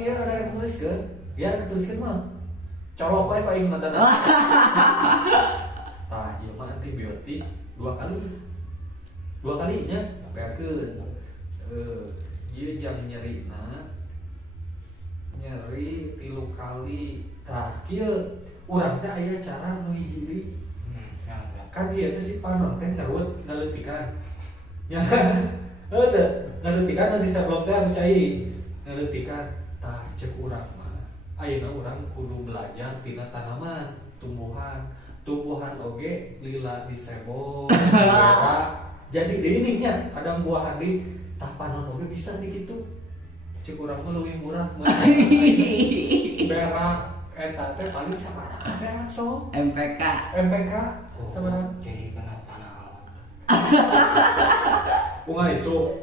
dia ada yang nuliskeun. Ya tuliskeun mah. Colok wae paling mata. Tah, ieu mah antibiotik 2 kali. 2 kalinya ngapeakeun. Ieu jam nyerina nyeri 3 kali. Tah, kieu urang teh aya cara nu hiji deui. Kan ieu teh si panon teh ngaleutikan. Ya kan? Heuh, ngaleutikan anu diseblok teh anu cai. Ngaleutikan tah cek urang mah. Ayeuna urang kudu belajar tina tanaman, tumbuhan oge lila disebol. Jadi deui nya kadang buahan di tah panon oge bisa di kitu. Cek urang mah leuwih murah mah. Berak eta teh paling sabaraha berak so? MPK sabaraha? Jadi kena tanah. Bunga isu.